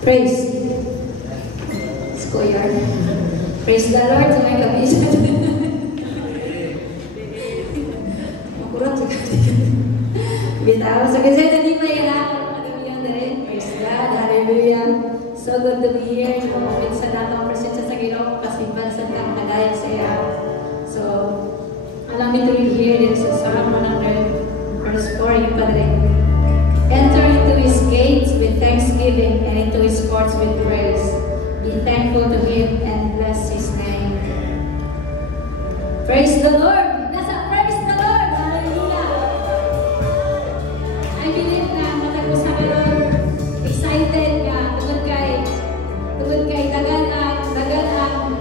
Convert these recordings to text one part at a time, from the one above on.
Praise. Square. Praise the Lord sa may kabisan. Makurot sa kabisan. Bitaw. So kasi hindi ba yan ako? Hallelujah na rin. Praise God. Hallelujah. So good to be here. Minsan natin ang presensya sa Ginoo. Pasimpan sa tangkadayan sa iya. So, allow me to read here in Psalm 100, verse 4, yung Padre. Enter into His gates with thanksgiving and into His courts with praise. Be thankful to Him and bless His name. Praise the Lord! Nasa praise the Lord! Hallelujah! I believe na matagos sa karon, excited ka, tungod kay dagan ang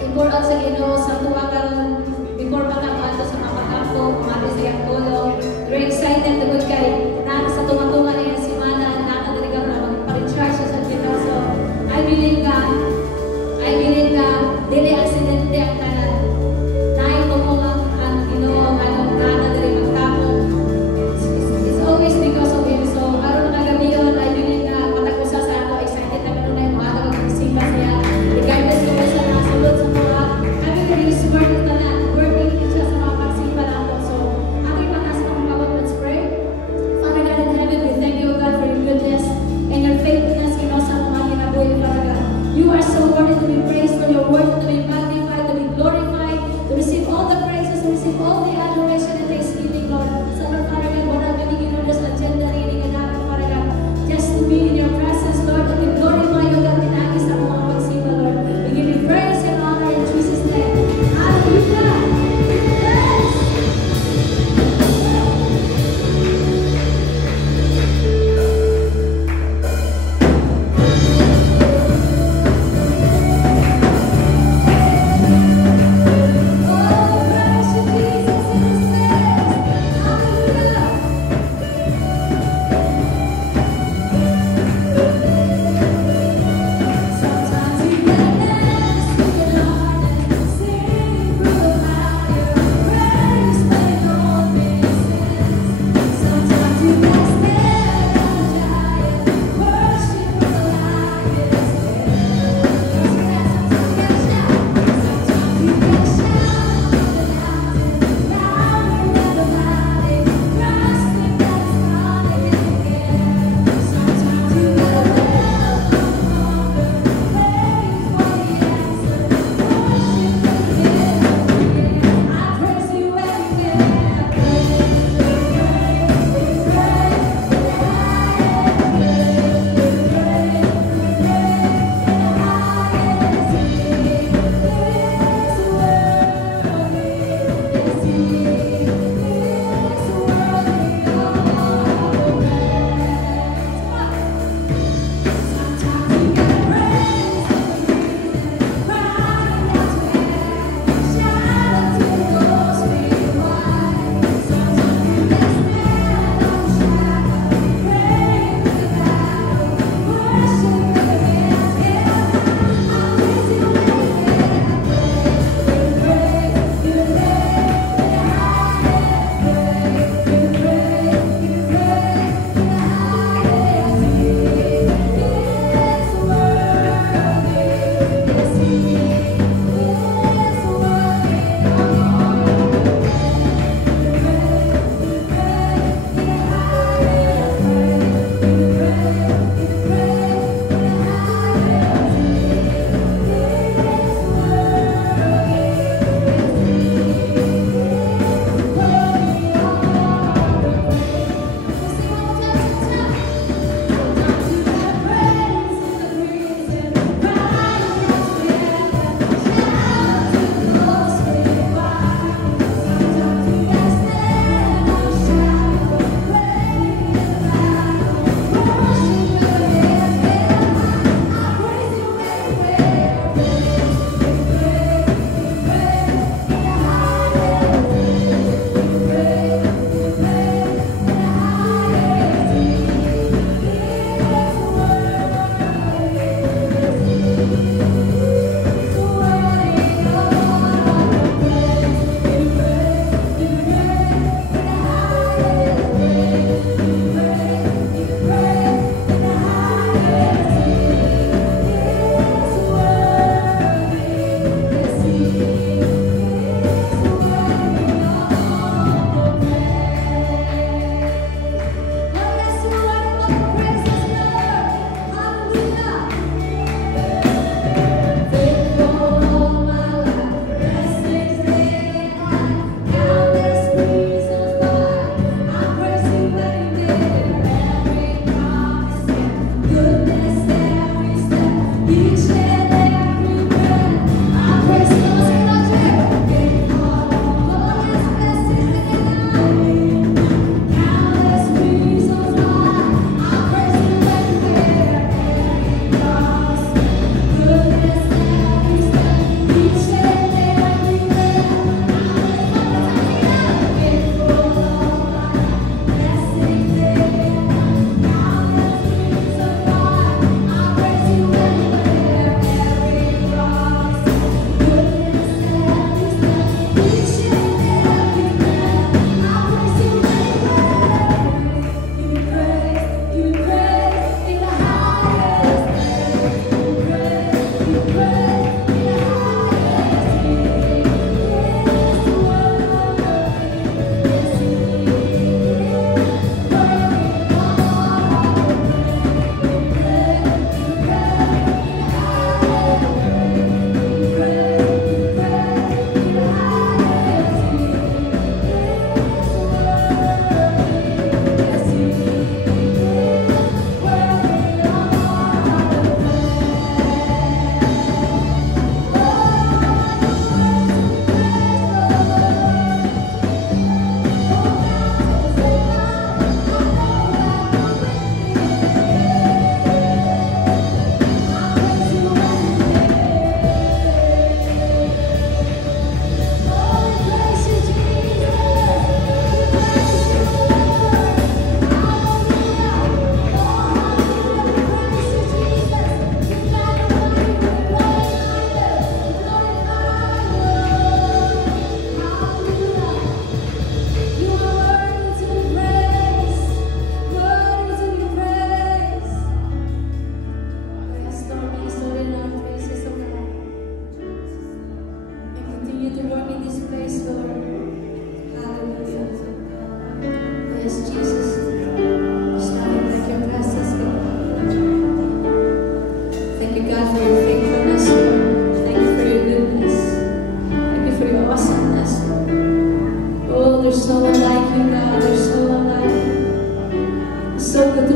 import out sa Ginoo sa tuwa karon before makapato sa mapagkampo, mati sa Yakulo. Very excited tungod kay na sa tunga-tunga niya si Mana nakadaligang na magpa-recharge sa Ginoo. So I believe na dili aksidente ang tanan. Naay mo mga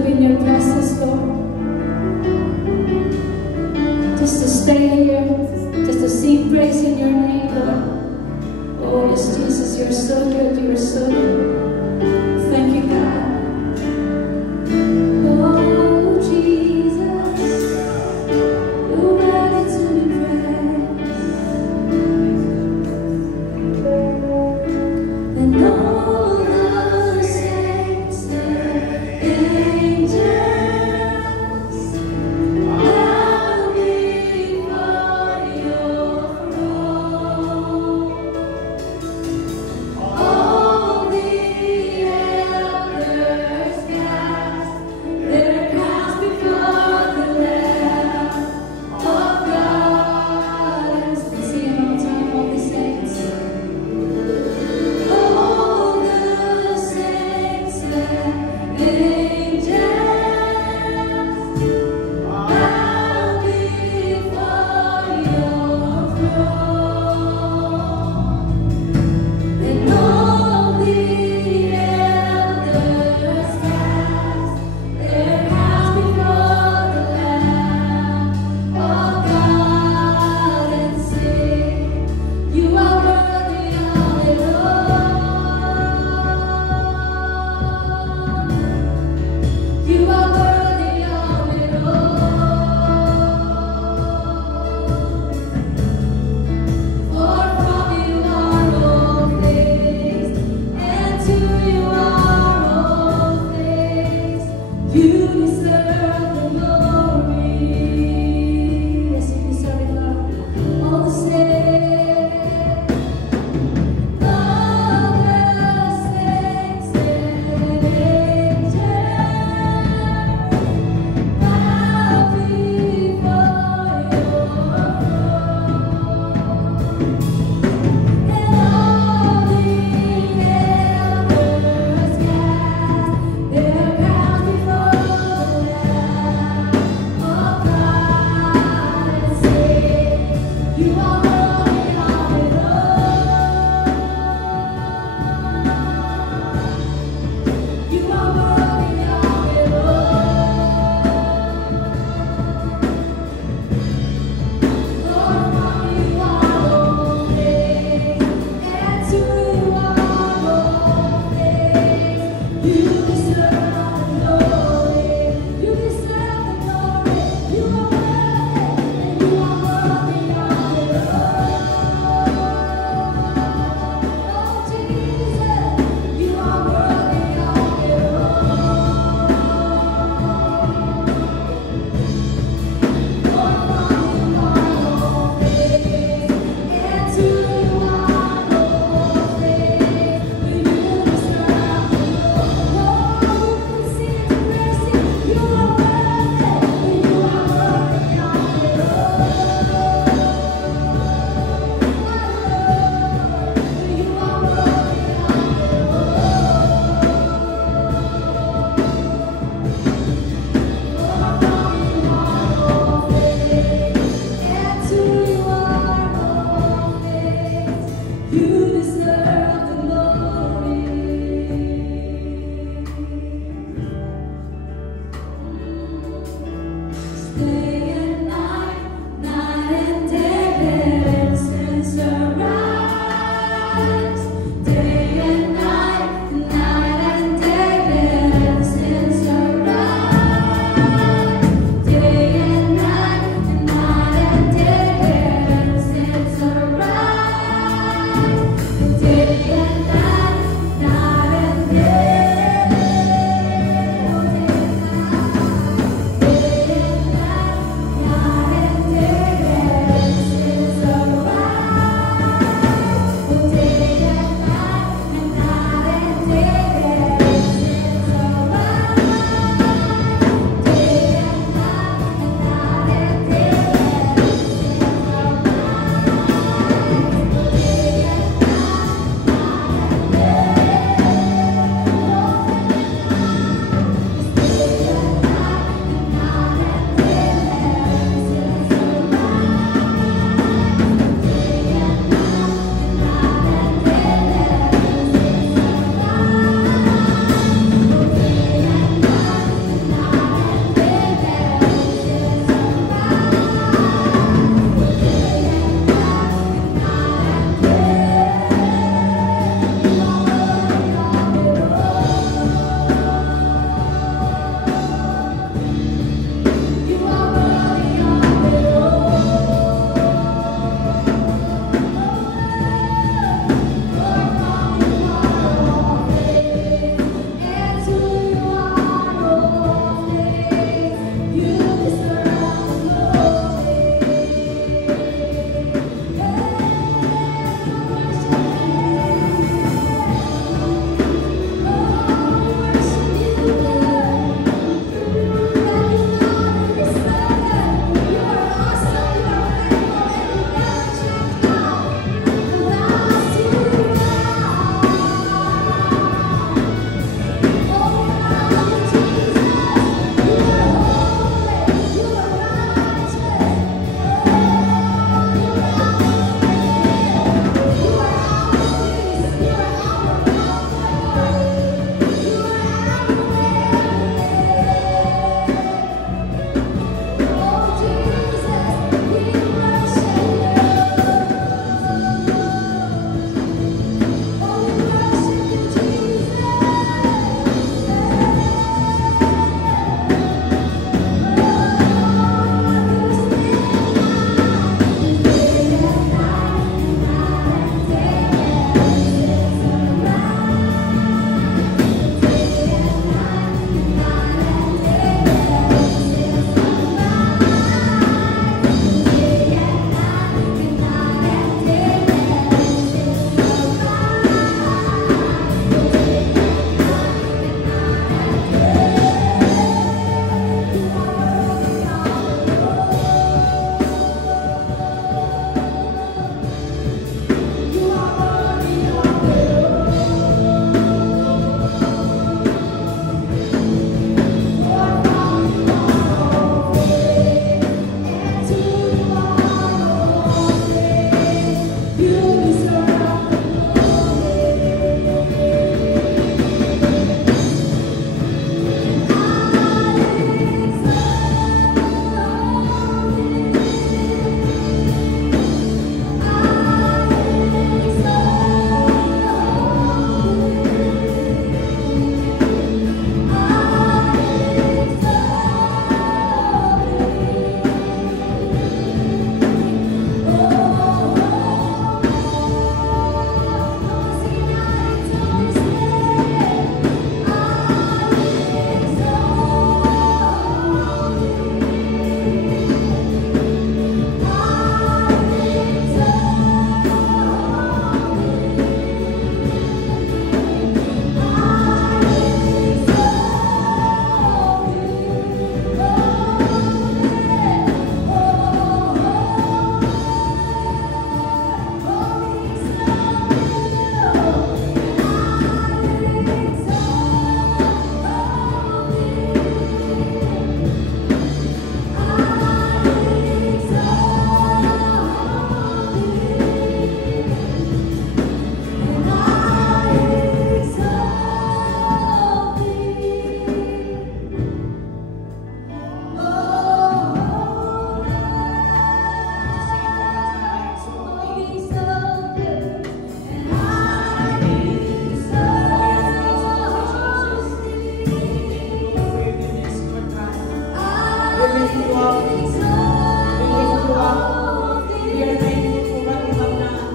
be in your presence, Lord. Just to stay here, just to sing praise in your name, Lord. Oh, yes, Jesus, you're so good, you are so good. Thank you, God. Oh, Jesus, you're ready to be praised. And all the saints and angels bow before your throne. All the elders cast their crowns before the Lamb of God. And sing it all the time, all the saints. All the saints and angels bow before your throne. And all the elders cast their crowns before the Lamb of God and sing, you are worthy of it all. You are worthy of it all. For from you are all things, and to you are all things. You deserve the glory. Yes, you deserve it, Lord. All the saints, all the saints and angels bow before your throne. And all the elders cast their crowns before the lift you up. We lift you up. We are thankful for what you have done.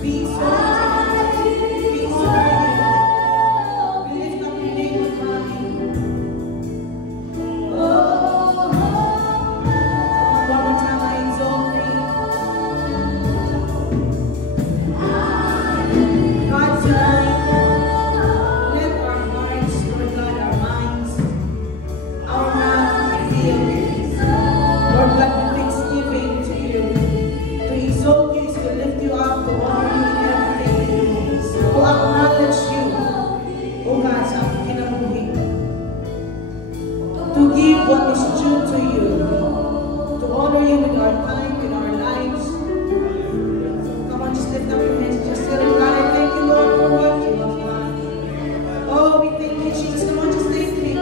Be exalted. Be exalted. We lift up your name on high. One more time, I exalt thee. God tonight, let our hearts, Lord God, our minds, our mouth be filled, Lord God, with thanksgiving to you. To exalt you is to lift you up, to honor you in everything we do, to acknowledge you, O God, sa aking kinabuhi. To give what is due to you, to honor you with our time, with our lives. Come on, just lift up your hands, just tell him, God, I thank you, Lord, for what you have done. Oh, we thank you, Jesus. Come on, just thank him.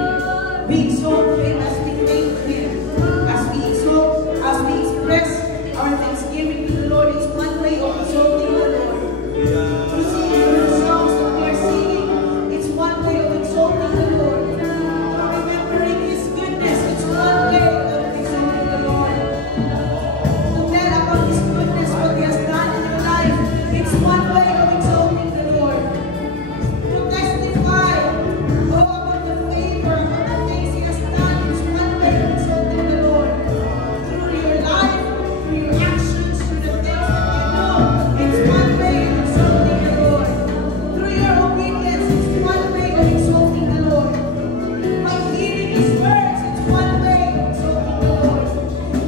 We exalt him as we thank him, as we exalt, as we express our thanksgiving to the Lord. It's one way of exalting the Lord. To sing the songs that we are singing, it's one way of exalting the Lord. Remembering his goodness, it's one way of exalting the Lord. To tell about his goodness, what he has done in your life, it's one way of exalting the Lord. To testify, oh, about the favor, about the things he has done, it's one way of exalting the Lord. Through your life, through your actions, through the things that you do, it's one way of exalting the Lord. Through your obedience, it's one way of exalting the Lord. By hearing his words, it's one way of exalting the Lord.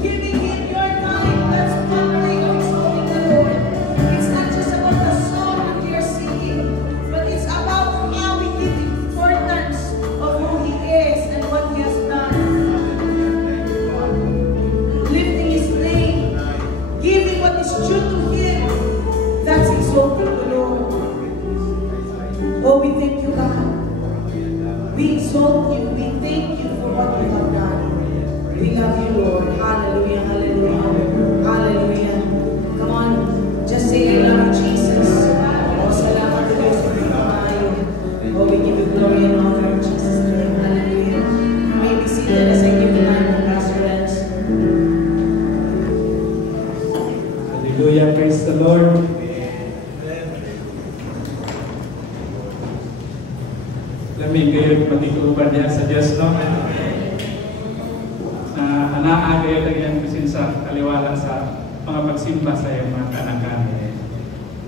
Giving him your time, that's one way of exalting the Lord. It's not just about the song that we are singing, but it's about how we give importance of who he is and what he has done. Lifting his name, giving what is due to him, that's exalting the Lord. Oh, we thank you, God. We exalt you. We thank you for what you have done. We love you, Lord. Hallelujah, hallelujah, hallelujah. Come on, just say I love you, Jesus. Oh, salamat to Diyos sa pagmamayo. Oh, we give you glory and honor in Jesus' name. Hallelujah. You may be seated as I give the mic to Pastor Lance. Hallelujah, praise the Lord. Lamig kayo matitupan niya sa Diyos, no? Na anaa kayo lang yan sa kaliwala sa mga pagsimba sa iyong mga kanakan.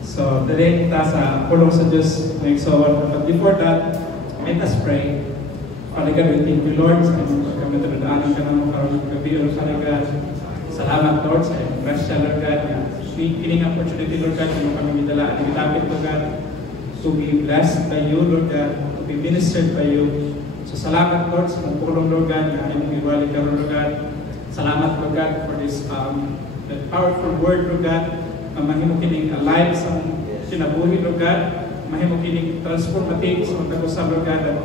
So, dali kita sa pulong sa Diyos ng igsoon. But before that, let us pray. Father God, we thank you, Lord, sa kami tinadaanan ka ng karong gabi, Lord, Father God. Salamat, Lord, sa iyong grasya, Lord God. Kining opportunity, Lord God, yung kami midala at itapit, Lord God, to be blessed by you, Lord God, to be ministered by you. So, salamat, Lord, sa mga pulong, Lord God, na aming iwali ka, Lord God. Salamat, Lord God, for this that powerful word, Lord God, na mahimukining alive sa sinabuhi, Lord God, mahimukining transformative sa magkagusap, Lord God, that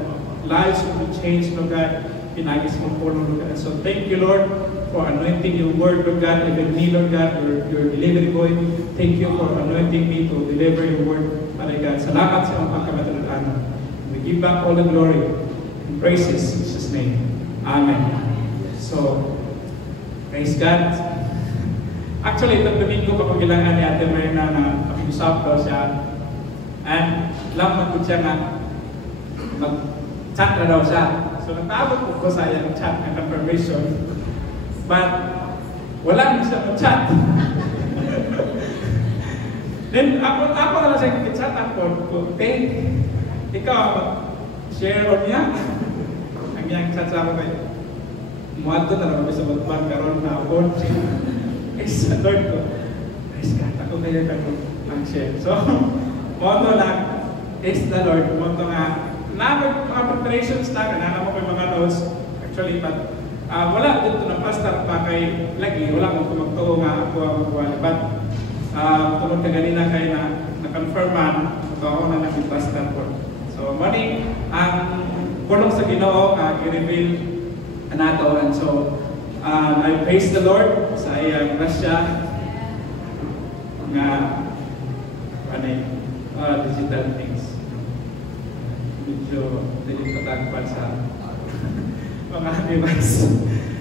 lives will be changed, Lord God, pinagis mo po, Lord God. So thank you, Lord, for anointing your word, Lord God, even me, Lord God, your delivery boy. Thank you for anointing me to deliver your word, Father God. Salamat sa mga pagkamatalanan. We give back all the glory and praises in Jesus' name. Amen. So, praise God. Actually, itong domingo kapagilangan ni Ate Marina na pakiusap daw siya. And lamang ko siya nga mag-chat na daw siya. So, nagtabot ko sa iyang chat na confirmation. But, wala na siya mag-chat. Then, ako na lang siya mag-chat ako. Okay, ikaw, share on niya. Ang iyang chat sa ako kayo. Muwato na lang sa matbang karoon na ako. Sa Lord ko, praise God, ako kayo ang share. So, moto lang, praise the Lord, moto nga, mga preparations na, kanana mo ko yung mga notes, actually, but wala dito na pastor pa kay lagi, wala mo kumagtuo nga ako ang magwala. But, tulog ka ganina kayo na-confirman, ako na naging pastor po. So, morning, ang pulong sa Ginoo, i-reveal nato, and so, I praise the Lord sa iyang grasya nga digital things. Medyo hindi patagpan sa mga device.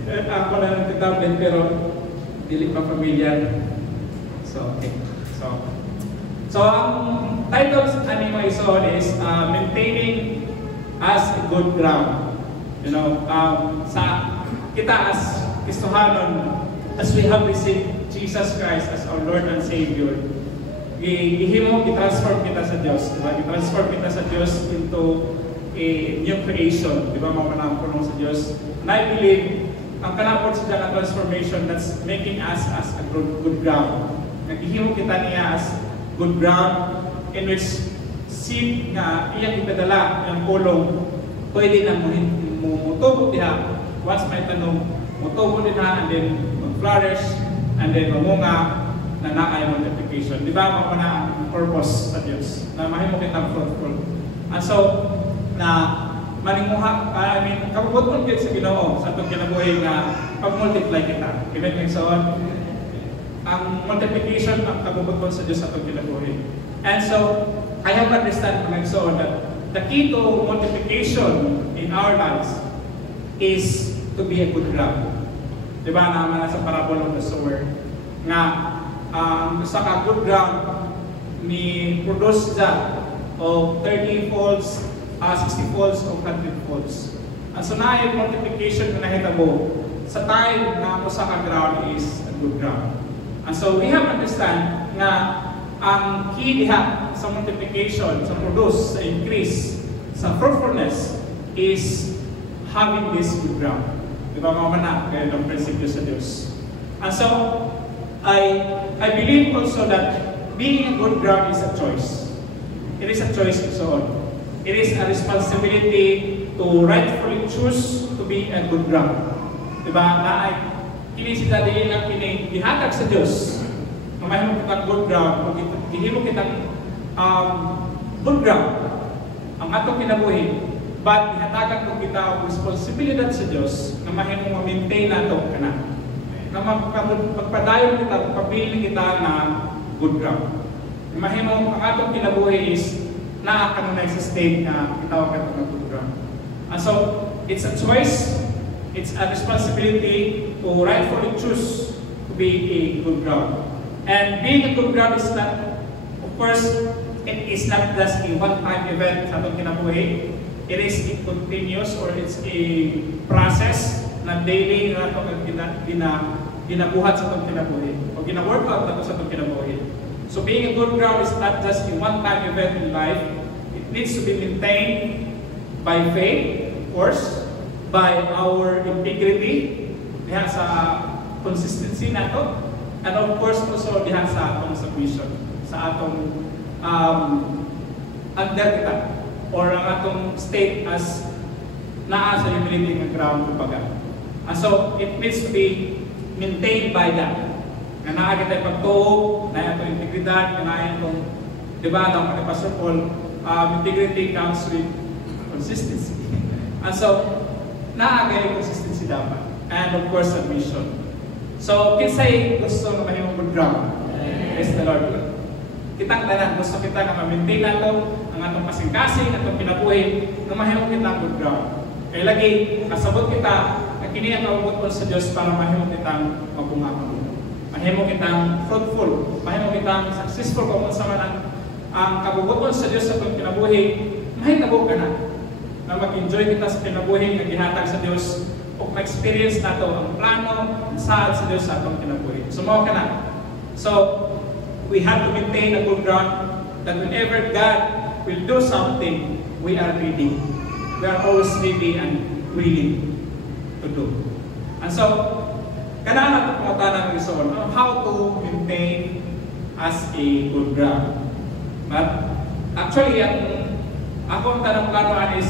Ako na nagtitablet pero dili pa familiar. So, okay. So ang title ani mo ison is maintaining as a good ground. You know, sa kita as Kristohanon, as we have received Jesus Christ as our Lord and Savior, i-transform kita sa Diyos. Diba? I-transform kita sa Diyos into a new creation. Diba? Mapanapon sa Diyos. And I believe, ang kanapon sa dyan transformation that's making us as a good ground. Naghihimo kita niya as good ground in which seed nga iyang ipadala ng pulong pwede na mutubo diha. Once may tanong, mutubo din ha, and then mag-flourish, and then mamunga na naay multiplication. Di ba mga na ang purpose sa Diyos? Na mahimo kitang fruitful. And so, na manimuha, kabubuton kita sa Ginoo sa itong kinabuhi na pag-multiply kita. Amen, and so on. Ang multiplication ang kabubuton sa Diyos sa itong kinabuhi. And so, I have understand mga so that the key to multiplication in our lives is to be a good ground. Diba naman sa parable of the sower nga sa ka good ground ni produce siya of 30 folds, 60 folds o 100 folds. And so na yung multiplication na nahitabo sa time na sa ka ground is a good ground. And so we have understand nga ang key diha sa multiplication, sa produce, sa increase, sa fruitfulness is having this good ground. Diba mga na, kaya ng prinsipyo sa Diyos. And so, I believe also that being a good ground is a choice. It is a choice and so on. It is a responsibility to rightfully choose to be a good ground. Diba? Na ay kinisita din ang ihatag sa Diyos. Mahimo kitang good ground, hihimo kitang good ground ang atong kinabuhi, but ihatagan ko kita ang responsibilidad sa Diyos na mahimo ma-maintain nato kana. Na magpadayon kita, pagpili kita na good ground. Mahimo ang atong kinabuhi is naa kanunay sa state na kitawag ka ng good ground. And so, it's a choice, it's a responsibility to rightfully choose to be a good ground. And being a good ground is not, of course, it is not just a one-time event sa itong kinabuhi. It is a continuous or it's a process na daily na itong ginabuhat sa itong kinabuhi o gina-workout na ito sa itong kinabuhi. So being a good ground is not just a one-time event in life. It needs to be maintained by faith, of course, by our integrity, diha sa consistency na ito. And of course, also diha sa atong submission, sa atong under kita, or ang atong state as naa sa humility ng ground kumbaga. And so, it needs to be maintained by that. Na naa kita pagtuo, na itong integridad, na itong, di ba, ang Pastor Paul, integrity comes with consistency. And so, naa yung consistency dapat. And of course, submission. So, kinsay gusto na mahimong good ground? Praise the Lord. Kitang tanan, gusto kita na ma-maintain nato ang atong kasing-kasing, atong kinabuhi, na mahimong kita good ground. Kaya lagi, kasabot kita na kini ang mabubuton sa Diyos para mahimong kitang magbunga-bunga. Mahimong kitang fruitful, mahimong kitang successful kung sa man ang kabubuton sa Diyos sa atong kinabuhi, mahitabo ka na. Na mag-enjoy kita sa kinabuhi, naghihatag sa Diyos, o ma-experience na ito ang plano sa Diyos sa atong kinabuhi. Sumawa ka na. So, we have to maintain a good ground that whenever God will do something, we are ready. We are always ready and willing to do. And so, kailangan natin pumunta ng reason on how to maintain as a good ground. But actually, akong tanong-tanong is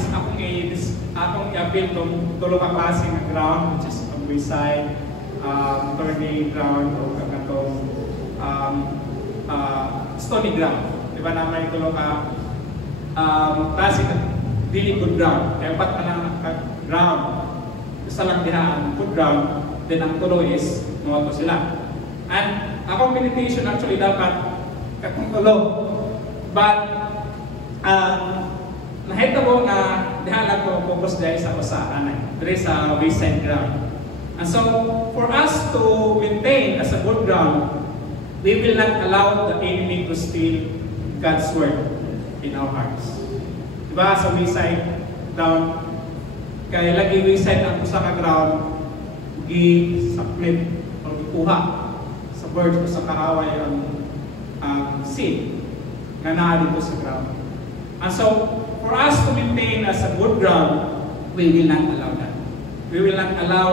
akong i-appeal itong tulong ang klase ng ground, which is on wayside, turning ground, o kakatong stony ground. Diba naman yung tulong ka klase ng really good ground. Kaya pat na ng ground, isa lang diha ang good ground, then ang tuloy is mawato sila. And akong meditation actually dapat kakong tulo. But, nahita mo na diha lang ko focus dahil sa usahan. Dahil sa wayside ground. And so, for us to maintain as a good ground, we will not allow the enemy to steal God's word in our hearts. Diba sa wayside down, kaya lagi wayside ang usa ka ground, gi-supplement o gikuha sa birds o sa kaaway ang seed na naa dito sa ground. And so, for us to maintain as a good ground, we will not allow that. We will not allow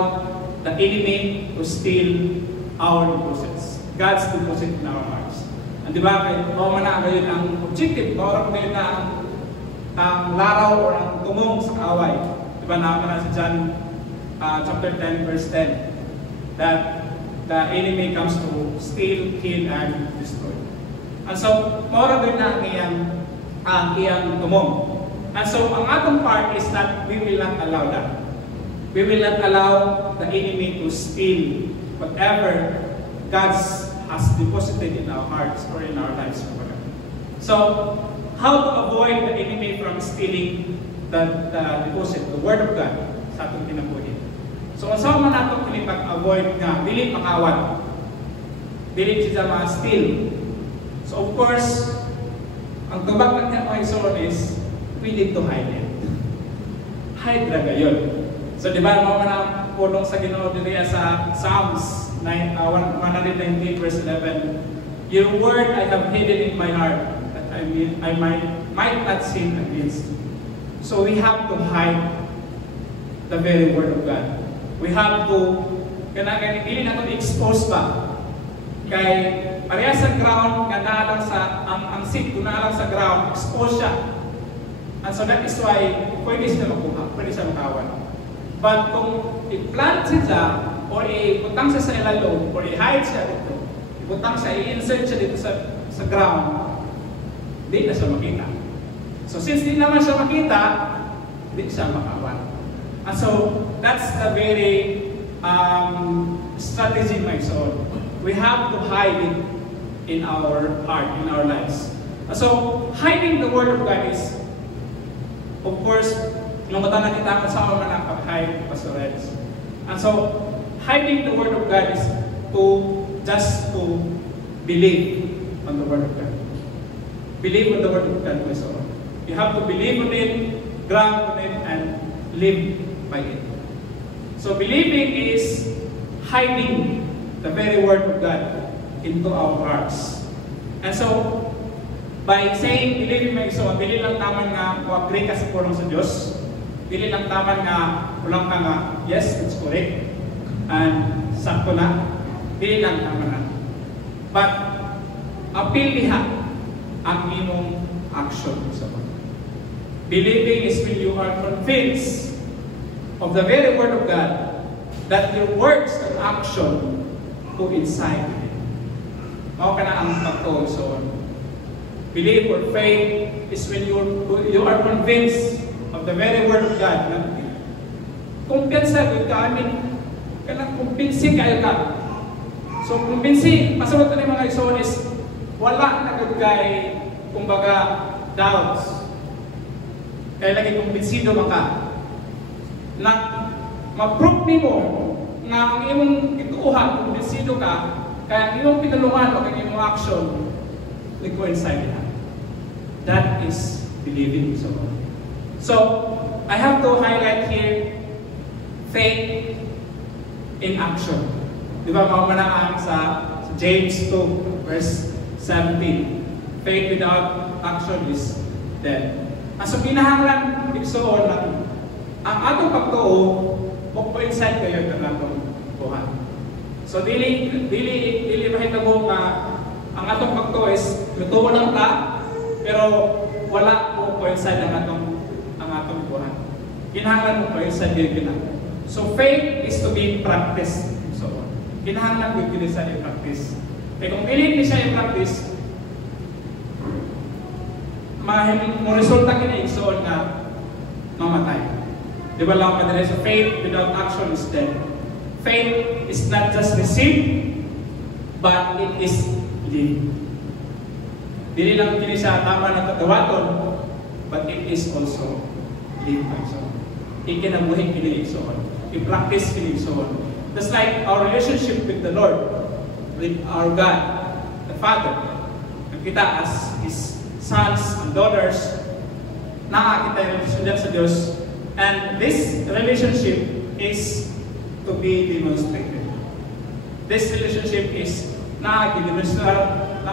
the enemy to steal our deposits. God's deposit in our hearts. And di ba, kung man na ngayon ang objective, kung ngayon na ang laraw or ang tumong sa kaaway. Di ba, naman na sa John chapter 10, verse 10, that the enemy comes to steal, kill, and destroy. And so, mora din na ang iyang tumong. And so, ang atong part is that we will not allow that. We will not allow the enemy to steal whatever God has deposited in our hearts or in our lives. So, how to avoid the enemy from stealing the deposit, the Word of God sa atong kinabuhi? So, saan man natin pinipag-avoid nga, dili makawat, dili siya ma-steal. So, of course, ang tubag ng Panginoon is, we need to hide it. Hide na gayon. So, di ba, mga na pulong sa Ginoo diriya sa Psalms 119 verse 11, Your word I have hidden in my heart, that I might not sin against you. So, we have to hide the very word of God. We have to, hindi na ito expose pa. Kay, pareha sa ground, nga naalang sa, ang seed, kung naalang sa ground, expose siya. And so that is why, pwede siya makuha, pwede siya makawan. But kung i-plant siya, or iputang siya sa ilalong, or i-hide siya dito, iputang siya, i-insert siya dito sa ground, di na siya makita. So since di naman siya makita, di siya makawan. And so, that's the very strategy, my soul. We have to hide it in our heart, in our lives. And so, hiding the Word of God is, of course, nung mata na kita sa mga nakapag-hide, Pastor Reds. And so, hiding the Word of God is just to believe on the Word of God. Believe on the Word of God, my soul. You have to believe on it, grab on it, and live by it. So, believing is hiding the very Word of God into our hearts. And so, by saying, believing my soul, dili lang taman nga, mag-agree ka sa pulong sa Diyos. Dili lang taman nga, ulang ka nga, yes, it's correct. And sakto na. Dili lang taman na. But, appeal diha ang imong action sa Panginoon. Believing is when you are convinced of the very Word of God that your words and action coincide. Mao ka na ang pagtuon. So, belief or faith is when you are convinced of the very Word of God. Kumpiyansa ka, I mean, kanang kumpinsi kayo ka. So, kumpinsi, masagot na mga iso is, wala na kay, kumbaga, doubts. Kaya lagi kumpinsido ka. Na, ma-prove ni mo na ang imong ituuhan, kumpinsido ka, kaya ang imong pinalungan o ang imong action, coincide na. That is believing so. So, I have to highlight here faith in action. Di ba, maumanaan sa James 2, verse 17. Faith without action is dead. So, kinahanglan igsoon lang ang atong pagtuo mag-coincide kayo ng atong buhat. So, dili mahitabo nga ang atong pagtuo is lutuo lang ta, pero wala mo coincide ang atong buhat. Kinahanglan mo coincide din na. So, faith is to be practiced. So, kinahanglan din sa i-practice. Kaya kung pilit ni siya i-practice, mo resulta kinaigsoon na mamatay. Di ba lang madali sa faith without action is dead. Faith is not just received, but it is lived. Dili lang kini siya tama na katawaton, but it is also lived. So, ikinabuhi kini igsoon. i-practice kini so on. Just like our relationship with the Lord, with our God, the Father. Kita as His sons and daughters, kita yung relasyon sa Diyos. And this relationship is to be demonstrated. This relationship is i-demonstrate na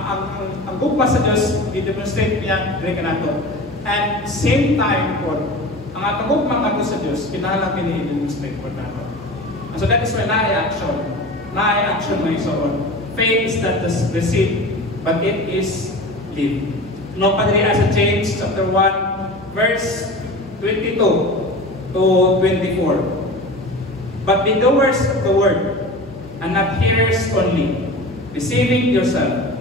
ang gugma sa Diyos, i-demonstrate niya rin nato. And same time po, ang atong gugma nga sa Diyos, kinahanglan i-demonstrate po nato. And so that is why na-action may so faith is not just receive, but it is live. No, Padre, as a James chapter 1, verse 22 to 24. But be doers of the word, and not hearers only, deceiving yourself.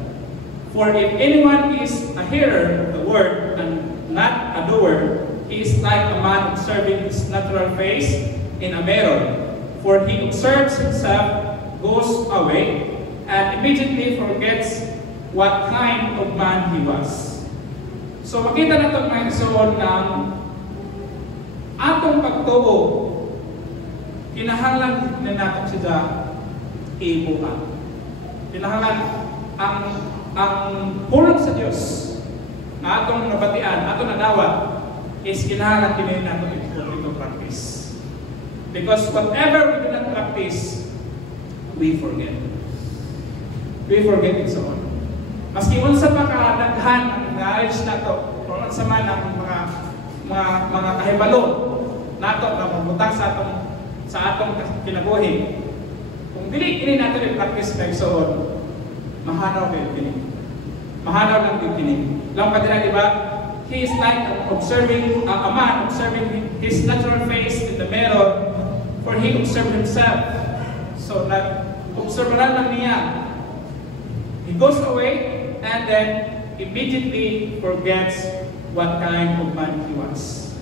For if anyone is a hearer of the word and not a doer, he is like a man observing his natural face in a mirror. For he observes himself, goes away, and immediately forgets what kind of man he was. So makita na ito mga isoon ng atong pagtuo, kinahanglan na natin siya ibuka. Kinahanglan ang pulong sa Diyos na atong nabatian, atong nadawat, is kinahanglan kini natin ito practice. Because whatever we do not practice, we forget. We forget it so on. Maski unsa pa kadaghan ang knowledge nato, o unsa man ang mga kahibalo nato na mabutang sa atong kinabuhi. Kung dili kini nato i-practice kay so on, mahanaw kayo kini. Mahanaw lang kini. Lang pa di ba? He is like a man observing his natural face in the mirror, for he observed himself. So nag-observe lang niya. He goes away and then immediately forgets what kind of man he was.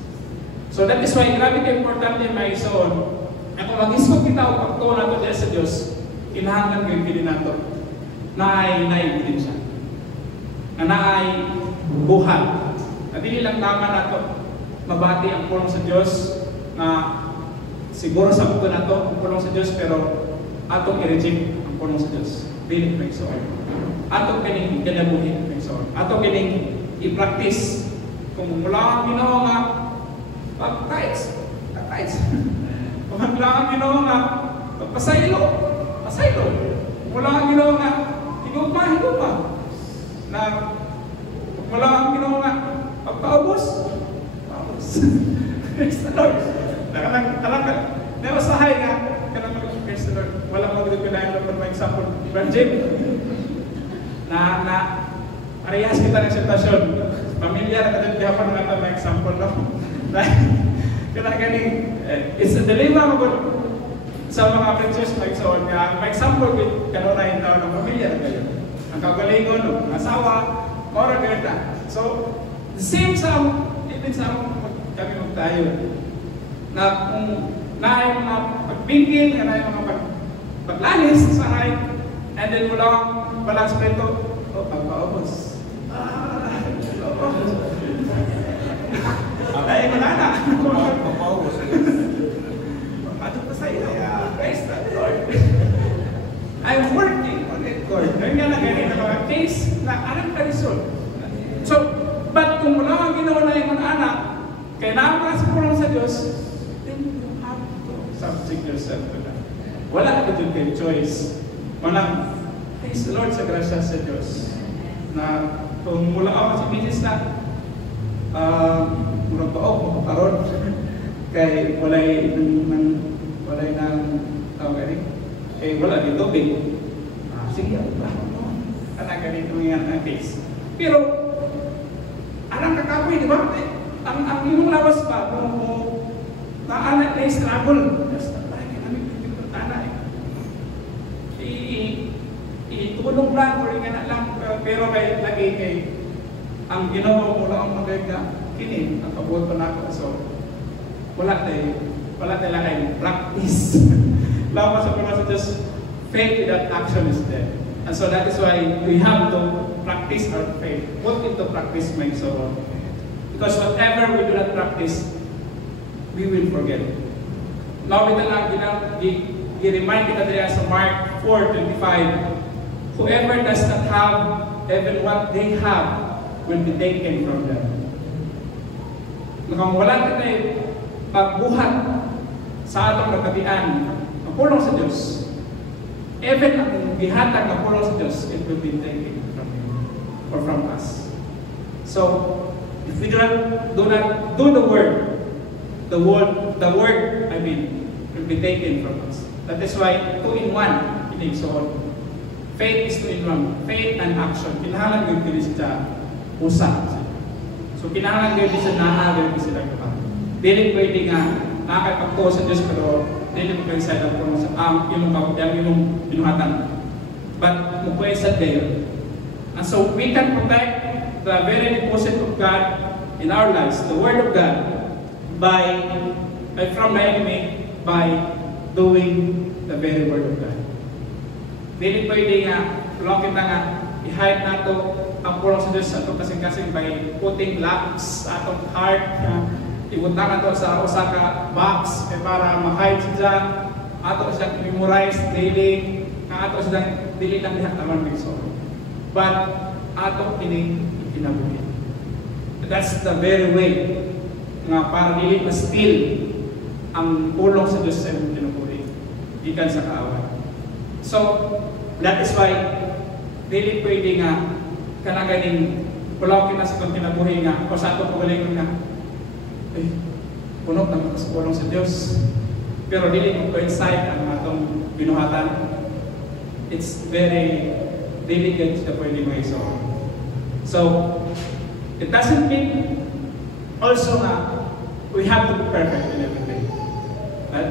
So that is why grabe ka importante may ison. At kung mag-isog kita o pagtuwa nato dahil sa Diyos, kinahanglan kayo pili nato na ay naibigin siya. Na ay buhat. At hindi lang tama nato mabati ang pulong sa Diyos na siguro sa puto nato ang pulong sa Diyos pero atong i-reject ang pulong sa Diyos. Dili may ison. Atong kining kinabuhi may ison. Atong kining i-practice. Kung mula ang Ginoo nga pag-tights. Kung mula ang Ginoo nga pagpasaylo. Mula ang Ginoo nga higugma. Na mula ang Ginoo nga pagpaubos. Praise the Lord. Nawasahay nga praise the Lord. Walang magdugulayan lang may example. Brother Jim, na parehas kita ng sitwasyon. Pamilya na katong dihapan nga ito may example, no? Kaya ganing, it's a dilemma mo sa mga preachers na igsoon nga, may example with kanunahin tao ng pamilya na kayo. Ang kagalingon, ng asawa, mora ganita. So, the same sa even sa kami magtayo. Na kung naay mga pagbingkil, naay mga paglanis sa hay, and then mula walang spento, pagpaubos. Ay, wala na. Pagpaubos. Ano pa sa'yo? Praise the Lord. I'm working on it, Lord. Ngayon nga na ganyan na mga case na anong karisyon. So, but kung wala kang ginawa na yung mga anak, kaya nakapala sa pulong sa Diyos, then you have to subject yourself to that. Wala ka dyan kayo choice. Walang, praise the Lord sa grasya sa Diyos. Na kung mula ako sa business na, mula pa ako, makaroon. Kaya walay nang gani. Eh, wala din tubig. Sige, ano ganito yung case. Pero, alam kakapoy, di ba? Ang iyong lawas pa, kung naanak na struggle, itulong lang, o rin lang, pero kay lagi kay ang ginawa mo lang ang maganda, kini, ang kabuot pa na ako. So, wala tayo lang kayo practice. Lawa sa pula sa Diyos, faith without action is dead. And so that is why we have to practice our faith. Put into practice my soul. Because whatever we do not practice, we will forget. Lawit na lang, i-remind kita dito sa Mark 4:25, whoever does not have even what they have will be taken from them. Kung wala kita pagbuhat sa atong nagkatian, ang pulong sa Diyos, even ang gihatag ng pulong sa Diyos, it will be taken from you or from us. So, if we do not do the word, will be taken from us. That is why 2-in-1 inigsoon. Faith is 2-in-1. Faith and action. Kinahanglan gawin siya usa. So kinahanglan gawin siya gawin sila kapag. Dili pwede nga nakakapagpo sa Diyos pero dili mo sa ito kung sa imong binuhatan. But mo pwede sa Deo. And so we can protect the very deposit of God in our lives, the Word of God, from the enemy by doing the very Word of God. Dili pwede nga, tulong kita nga, i-hide nato ang pulong sa Diyos sa itong kasing-kasing by putting locks sa atong heart, ibutang nato sa Osaka box para ma-hide siya, ato siya memorize daily, ato siya dili lang diha naman may sorrow. But ato kinabuhi. That's the very way nga para dili ma-steal ang pulong sa Diyos sa imong kinabuhi gikan sa kaaway. So that is why dili pwede nga kanaganing pulong kita sa kinabuhi nga o sa ato pagalingon nga puno na sa pulong sa Diyos pero dili mo coincide ang atong binuhatan. It's very delicate na pwede mo iso. So it doesn't mean also we have to be perfect in everything.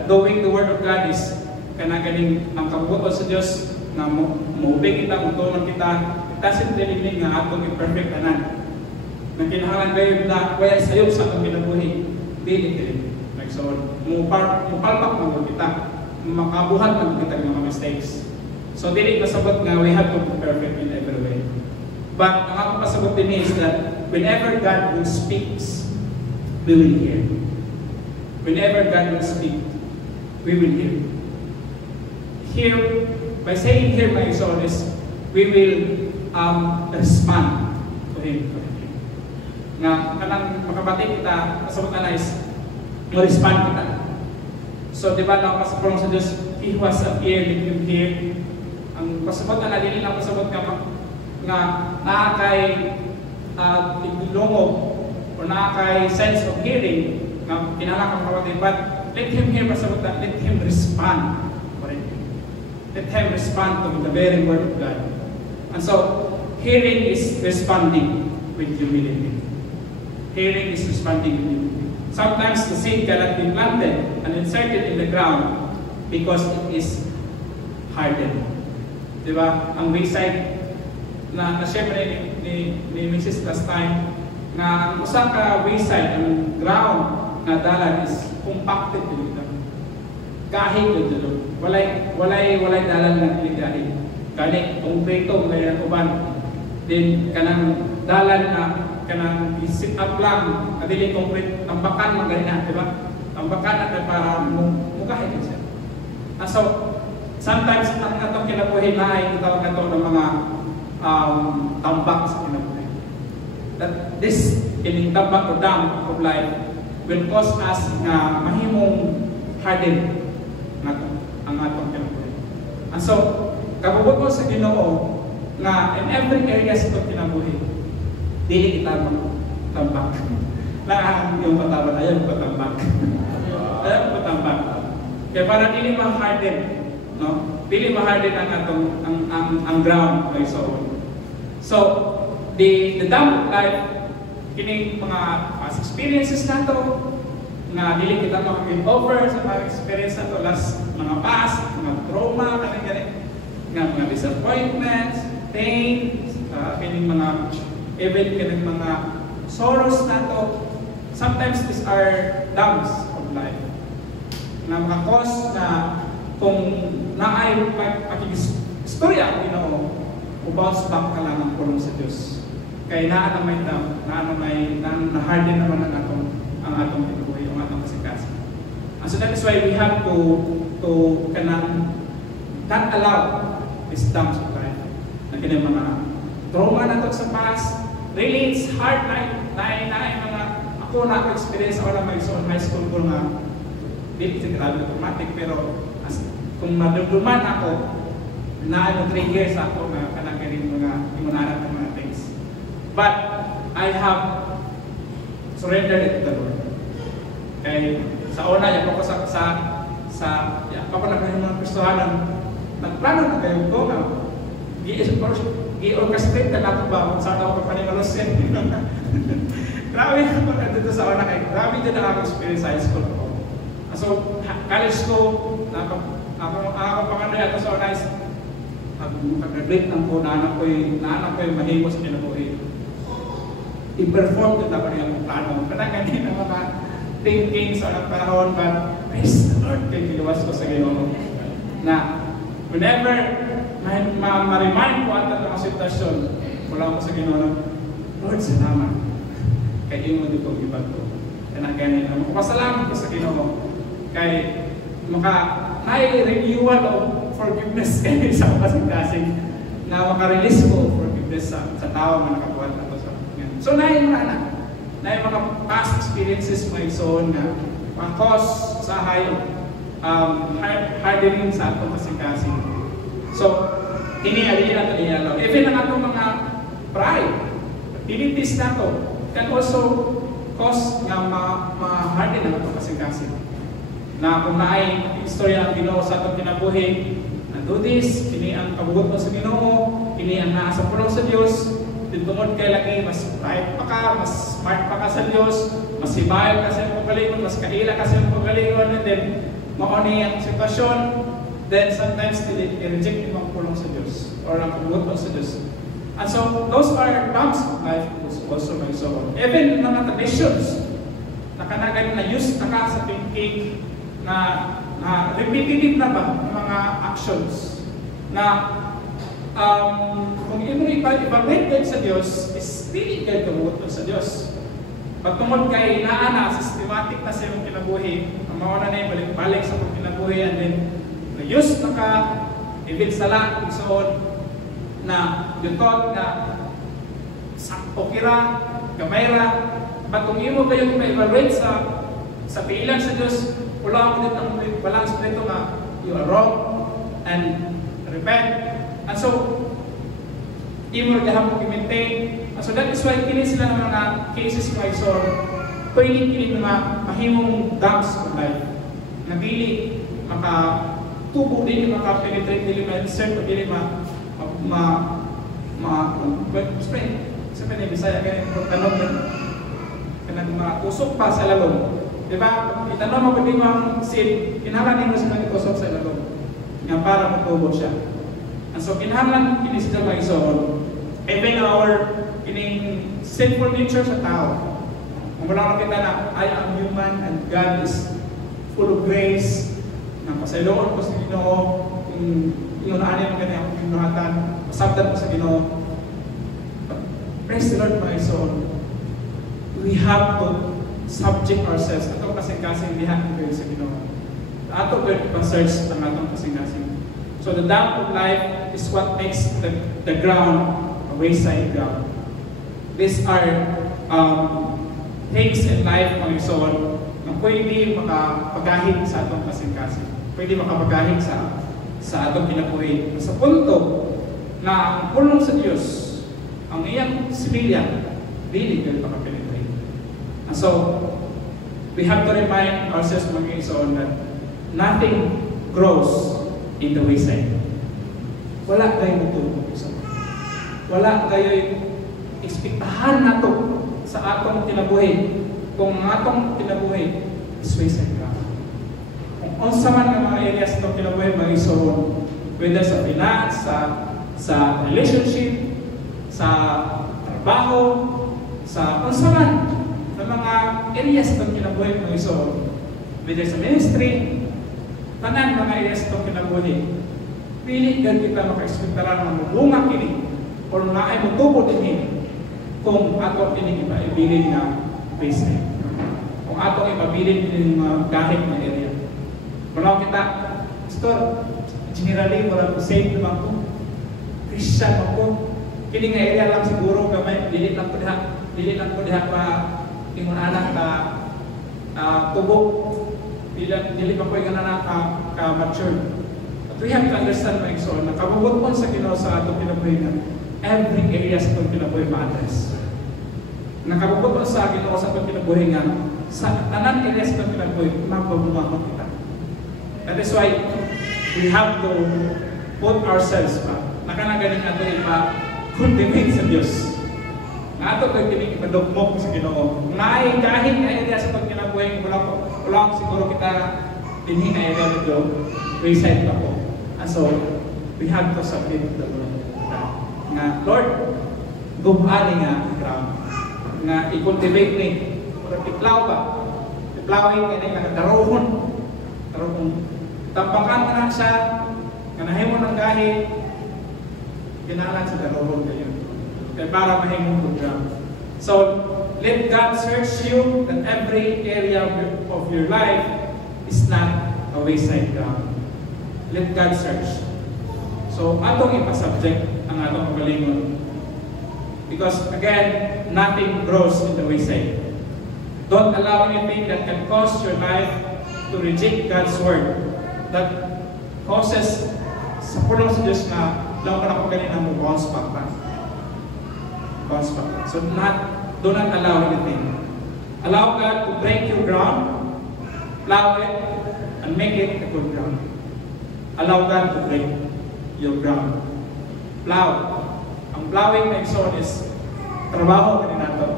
Doing the Word of God is kanaganing ang kabuot sa Diyos na maubig kita, mutulong kita. It doesn't really mean nga atong i-perfect tanan. Na kinahanglan kayo na kaya sayo sa atong kinabuhi. Dili. Like so, mupalpak mo kita. Makabuhat mo kita ng mga mistakes. So dili masabot nga we have to be perfect in every way. But ang akong pasabot din is that whenever God will speak, we will hear. Whenever God will speak, we will hear. Here, by saying here my soul is, we will respond to Him. Nga, kanang makabatid kita, pasabot na is, ma-respond kita. So, di ba lang pasabot sa Diyos, He who has an ear, let him hear. Ang pasabot na dili lang pasabot ka nga nakakay iglungog o nakakay sense of hearing nga kinahanglan ka makabatid, but let him hear pasabot na, let him respond. Let him respond to the very Word of God. And so, hearing is responding with humility. Hearing is responding with humility. Sometimes the seed cannot be planted and inserted in the ground because it is hardened. Diba? Ang wayside na na-share ni Mrs. last time na ang usa ka wayside, ang ground na dalan is compacted dito. Kahit dito. Walay dalan nga dili. Kani konkreto may uban. Then kanang dalan na kanang sit up lang, adili concrete tambakan man ganina, di ba? Tambakan na para mukahin siya. So sometimes ang atong kinabuhi na ay tawag nato ng mga tambak sa kinabuhi. That this tambak or dam of life will cause us na mahimong harden ang atong kinabuhi. And so, kabubot ko sa Ginoo na in every area sa itong kinabuhi, dili kita magtambak. Lang yung patawad, ayaw patambak. Ayaw patambak. Kaya para dili ma-harden, no? Dili ma-harden ang atong ang ground ay so the dam of life, kining mga past experiences nato na dili kita maka-give over sa mga experience nato last mga past, mga trauma, mga disappointments, pain, kining mga even kining mga sorrows nato. Sometimes these are dams of life na makakos na kung naay pakikistorya, bounce back ka lang ang pulong sa Diyos. Kaya na may dam, na harden naman ang atong kinabuhi, ang atong kasikasan. And so that is why we have to kanang not allow these dumps of life. Na kanya mga trauma na to sa past. Really, it's hard na mga ako na-experience ako na mag-isoon high school ko nga hindi sigurado automatic, pero kung madugduman ako, na 3 years ako na kanang ganyan mga imunanat ng mga things. But I have surrendered it to the Lord. Kaya sa una, yan ako yan ako na kayo mga Kristohanan, nagplano na kayo ko nga, i-orchestrate ka na ito ba kung saan ako kapanimalusin. Grabe ako na dito sa una kayo, grabe din na ako experience sa high school ko. So, college ko, ako panganay ako sa una is, pag-graduate ng po, naanak ko'y mahimo sa kinabuhi. I-perform din ako niya kung plano. Kanang-ganin ang mga thinking sa anong panahon, but praise the Lord, kaya kiluwas ko sa Ginoo. Na, whenever ma-remind ko ang mga sitwasyon, wala ko sa Ginoo, Lord, salamat. Kaya mo dito ibag ko. Kanang-ganin ang makapasalamat ko sa Ginoo. Kaya nai-renewal of forgiveness kayo sa kasing-kasing na makarelease ko forgiveness sa tao na nakabuhat na to sa ngayon. So, na yung mga past experiences mo isoon na cause sa hardening sa atong kasing-kasing. So, ini-alin natin ialaw. Even ang atong mga pride, activities na to, can also cause nga ma-harden ang atong kasing-kasing. Na kung naay istorya ang Ginoo sa atong kinabuhi, do this, kini ang kabugot mo sa Ginoo, kini ang naa sa pulong sa Dios, tungod kay lagi mas bright pa ka, mas smart pa ka sa Dios, mas hibayad ka sa imong pagalingon, mas kaila ka sa imong pagalingon, and then mao ni ang sitwasyon, then sometimes i-reject mo ang pulong sa Dios or ang kabugot mo sa Dios. And so those are terms of life also may so. Even mga traditions na kanagay na use na ka sa thinking na repetitive na ba mga actions na kung i-evaluate sa Diyos is really kayo tumuto sa Diyos. Pagtungod kay inaana, systematic na sa iyong kinabuhi, ang mauna na yung balik-balik sa iyong kinabuhi, and then na-use na ka, even sa lang, kung na yutot na sakto kira, gamayra, but kung imo kayo i-evaluate sa piilan sa Diyos, wala mo din ang balance nito nga you are wrong and repent. And so, imo gaham mo i-maintain. And so that is why kini sila ng mga cases mga isor, pwede kini mga mahimong dumps of life. Na dili makatubo, dili makapenetrate, dili ma-insert, dili sa pwede Bisaya kaya tanong kanang matusok pa sa lalong. Diba? Itanong mo pwede mo ang seed, kinahanglan mo sa manitusok sa lalong. Nga para matubo siya. And so kinahanglan kini sila mga isor, even our kining sinful nature sa tao. Kung wala kita na I am human and God is full of grace, na pasayloon ko sa Ginoo, kung inunaanin mo ganyan akong pinuhatan, masabdan ko sa Ginoo. Praise the Lord my soul. We have to subject ourselves. Atong kasing-kasing lihat ko sa Ginoo. Ato ba search ang atong kasing-kasing. So the damp of life is what makes the ground a wayside ground. These are things in life mga soul na pwede makapagahit sa atong kasing-kasing. Pwede makapagahit sa atong kinabuhi. Sa punto na ang pulong sa Diyos, ang iyang similya, really good makapenetrate. And so, we have to remind ourselves mga soul that nothing grows in the wayside. Wala kayo matulog sa wala kayo ekspektahan nato sa atong kinabuhi. Kung atong kinabuhi is wayside ground. Kung unsa man ang mga areas itong kinabuhi mga isoon, whether sa finance, sa relationship, sa trabaho, sa unsa man ng mga areas itong kinabuhi mga isoon, whether sa ministry, tanan mga areas itong kinabuhi, pili gan kita maka-ekspektara ng mabunga kini o naay motubo din kung ato kini iba ibilin na baseline. Kung ato ipabilin din mga kahit na area. Wala kita, Pastor, generally, wala ko saved naman ko. Christian ako. Kini nga area lang siguro gamay, dili lang ko diha pa ingon anak tubo. Dili pa ko yung anak ka mature. But we have to understand my son, nakabubot mo sa Ginoo sa atong kinabuhi na every area sa atong kinabuhi ma-address. Nakabubot mo sa Ginoo sa atong kinabuhi nga sa tanan area sa atong kinabuhi, mapabumamot kita. That is why we have to put ourselves back. Nakanagaling nato ipa-cultivate sa Diyos. Nga ito pag-ibig ipadugmok sa Ginoo. Kahit nga area sa atong kinabuhi, wala siguro kita dinhi na area nito, reside pa po. And so, we have to submit to the Lord. Nga, Lord, gumali nga ground. Nga, i-cultivate ni. Iplaw ba? Iplawin nga na nakadarohon. Tambakan ka na siya, ganahin mo ng gahi, ginalan sa darohon kayo. Kaya para mahimong good ground. So, let God search you that every area of your life is not a wayside ground. Let God search. So, atong ipasubject ang atong kagalingon. Because, again, nothing grows in the wayside. Don't allow anything that can cause your life to reject God's word. That causes sa pulong sa Diyos na lang ka na kagalingan mo bounce back. Bounce back. So, do not allow anything. Allow God to break your ground, plow it, and make it a good ground. Allow God to break your ground. Plow. Ang plowing na ison is trabaho ka nato.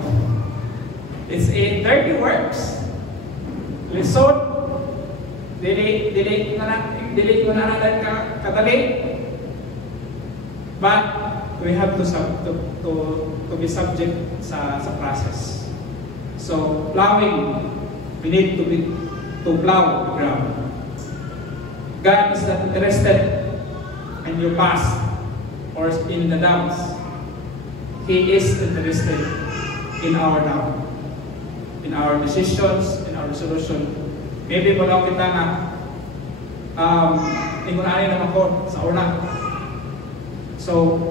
It's a dirty works. Lisod. Dili ko na natin kadali. But we have to be subject sa process. So plowing, we need to plow the ground. God is not interested in your past or in the downs. He is interested in our now, in our decisions, in our resolution. Maybe wala kita na ingunari naman ko sa una. So,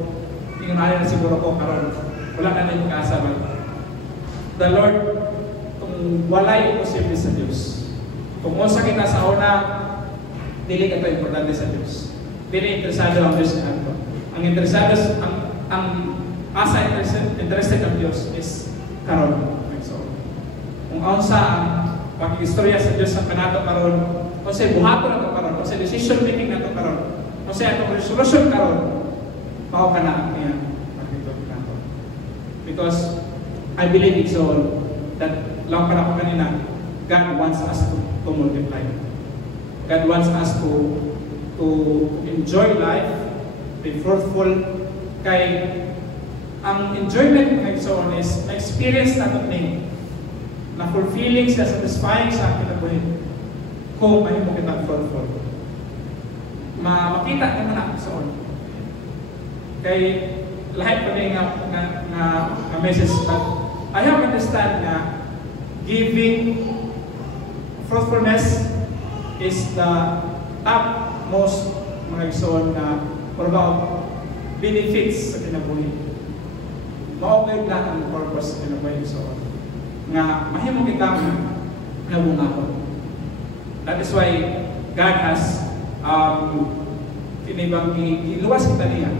ingunari na siguro ko karon. Wala na rin kasama. The Lord, kung walay imposible sa Diyos, kung usa kita sa una, dili ka ito importante sa Diyos. Dili interesado ang Diyos na ito. Ang interesado, ang asa interested ang Diyos is karon. So, kung unsa ang pag-istorya sa Diyos sa kanato karon, kung sa buhaton na ito karon, kung sa decision making na ito karon, kung sa itong resolution karon, mao ka na yan. Because I believe it's all that lang para ko kanina, God wants us to multiply. God wants us to enjoy life, be fruitful. Kay ang enjoyment ng so on is experience natin na fulfilling siya, satisfying sa akin na buhay kung mahimo kitang fruitful. Makita naman ako so on. Kay lahat pa rin nga message, but I have understand na giving fruitfulness is the top most mga igsoon na about benefits sa kinabuhi. Maugay na ang purpose sa kinabuhi igsoon. Nga mahimo kitang nabungahon. That is why God has kinibang iluwas kita niya.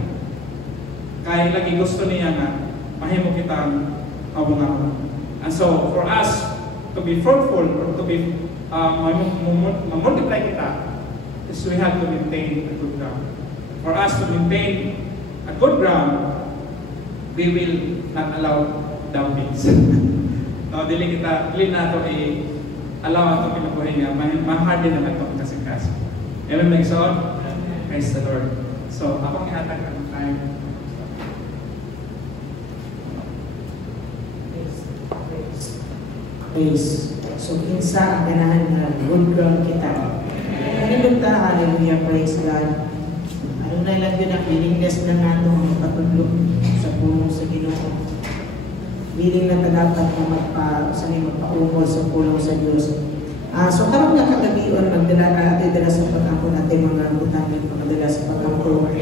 Kaya lagi gusto niya na mahimo kitang mabungahon. And so, for us to be fruitful or to be multiply kita, is we have to maintain a good ground. For us to maintain a good ground, we will not allow dumpings. No, dili nato allow ato kinabuhi nga ma-harden na nato kasi kasi. Amen, my son? Praise the Lord. So, akong ihatag ang time. Praise. So, kinsa ang ganahan na good ground kita. Kanilong ta, hallelujah, praise God. Ano na lang yun ang willingness na nato ang patulog sa pulong sa Ginoo. Willing na dapat na magpaumol sa pulong sa Diyos. So karon nga kagabion magdala natin dala sa pag-ampo natin mga butanan magdala sa pag-ampo.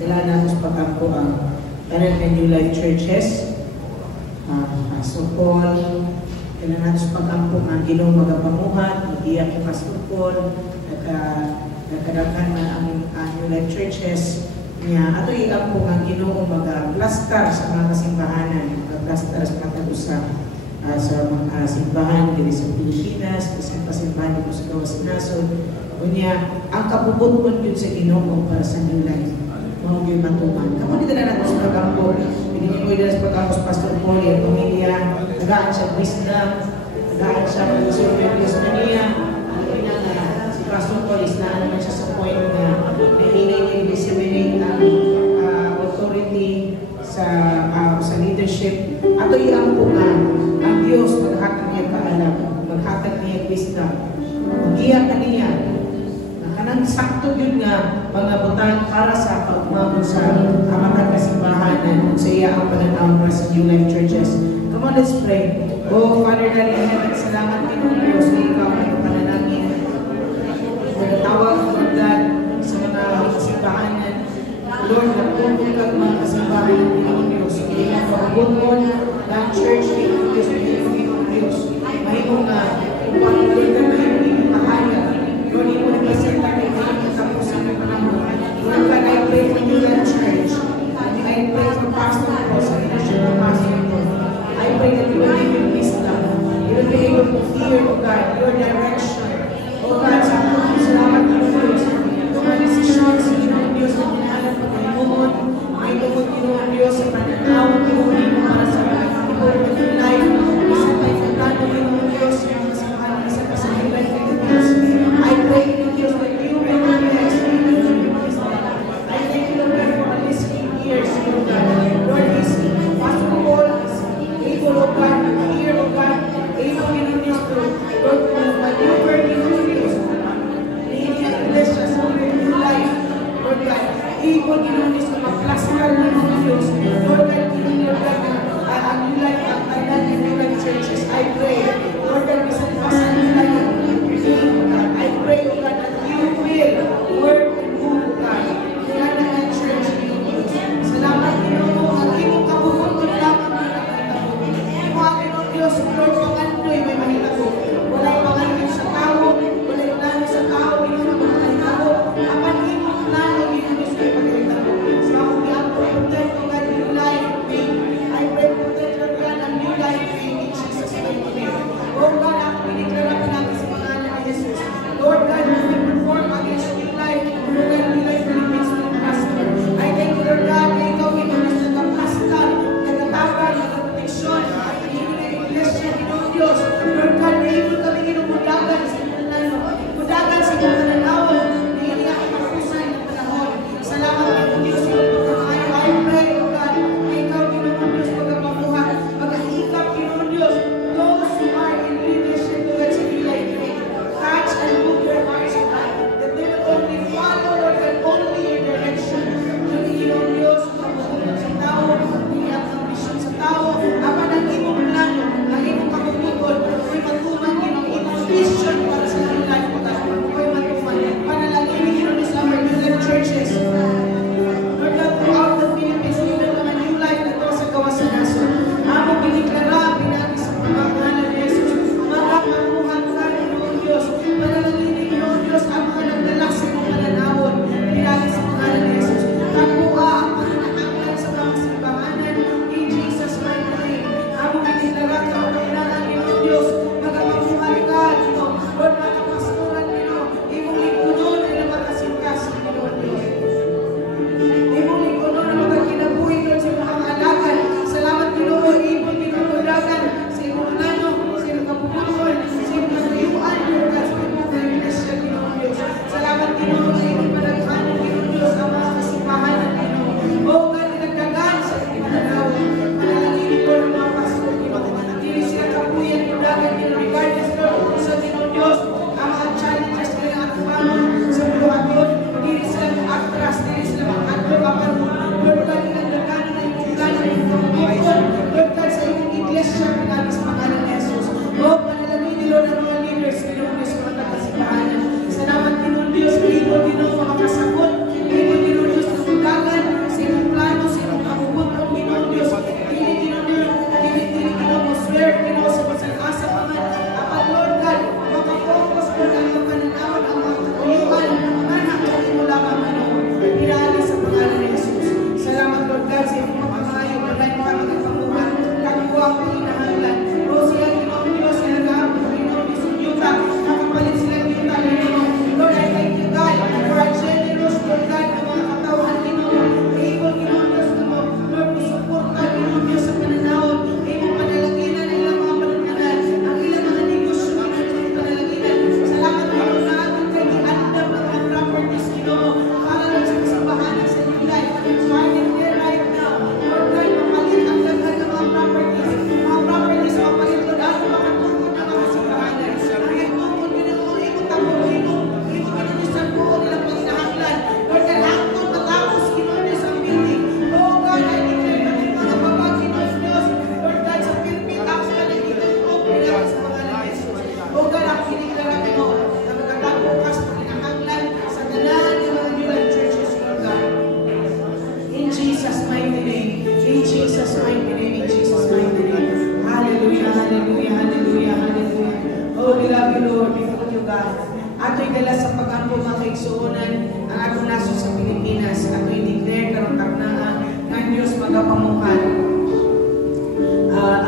Dala natin sa pag-ampo ang Tanan and New Life Churches. Pastor Paul, dala natin sa pag-ampo ang Ginoo magapamuhat, magiyak kay Pastor Paul, nagkadaghan na ang New Life Churches niya. Ato i-ampo ang Ginoo mag-plaster sa mga kasimbahanan, mag-plaster sa mga tag-usa. Sa mga simbahan dito sa Pilipinas, sa pasimbahan dito sa gawas nasod. Kunya, ang kabubuton yun sa Ginoo para sa New Life. Mga yung matuman. Kamu dito na natin sa pag-ampo. Hindi niyo dito sa pag-ampo sa Pastor Paul, yung pamilya, nagaan siya wisdom, nagaan siya mag-survey Diyos na niya. Si Pastor Paul is na naman siya sa point na nahinay niya disseminate ang authority sa leadership. Ato i-ampo nga ang Diyos maghatag niya kaalam, maghatag niya wisdom, magiya kaniya, na kanang sakto yun nga mga butang para sa pagmamon sa amatang kasimbahanan sa iya ang pananaw para sa New Life Churches. Come on, let's pray. Oh, Father God in heaven, salamat din ang Diyos na ikaw ay pananangin. Nagtawag from God sa mga kasimbahanan. Lord, nagtungkol ka mga kasimbahanan ng Diyos. Hindi na pag-good ng church ng Diyos, ng Diyos. Mahimo nga, upang ulitan na yung kahaya. Lord, imo na kasi tayo na tapos sa mga panahon. Lord God, I pray for you that church. I pray for Pastor Paul, sa leadership of Pastor Paul. I pray that you will give him wisdom. You will be able to hear, O God, your direction. O God, sa mga salamat ng Diyos. Mga desisyon sa Ginoo Diyos na kinahanap ng Panginoon. May tungkol Ginoo Diyos sa pananaw ng Ginoo para sa life, isang may pagkano Ginoo Diyos yung kasamahan sa kasamahan ng Diyos. I pray to Diyos that you will be blessed. I thank you, Lord, for all these years, Lord God. Lord, is Pastor Paul is able, O God, to hear, O God, able Ginoo Diyos to, Lord, to maneuver Ginoo Diyos. Hindi ang iglesia sa New Life, Lord God. Able Ginoo Diyos to mag-plaster Ginoo Diyos. Lord God, Ginoo God, ang New Life, ang tanan ng New Life Churches. I pray, Lord God, bisan pa sa New Life, I pray, O God, that you will work and move, O God. Kaya na ang church, Ginoo Diyos. Salamat, Ginoo mo, ang iyong kabubuton lamang ang nakita mo. Imo ang Ginoo Diyos, Lord, pangandoy may mahita ko. Wala'y pangandoy sa tao, wala'y plano sa tao, Ginoo na mahita ko. Apan imong plano, Ginoo Diyos, may pagkita ko. Sa akong protect, O God, New Life, I pray protect, Lord God, ang New Life, in Jesus' mighty name.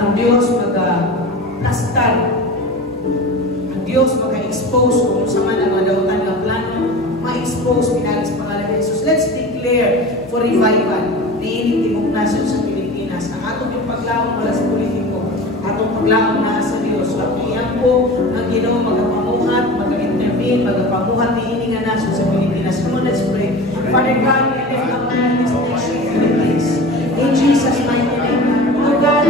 ang Diyos mag-tastar, ang Diyos mag-expose kung sa man ang madautan ng plano, ma-expose pinalis pangalan ni Jesus. Let's declare for revival niining tibok nasyon sa Pilipinas. Ang atong yung paglaong wala sa politiko, atong paglaong na sa Diyos. Iyan po ang Ginoo magapamuhat, mag-intervene, magapamuhat niining nga nasyon sa Pilipinas. Come on, let's pray. Father God, we lift up this nation, Philippines. In Jesus' mighty name. Lord God,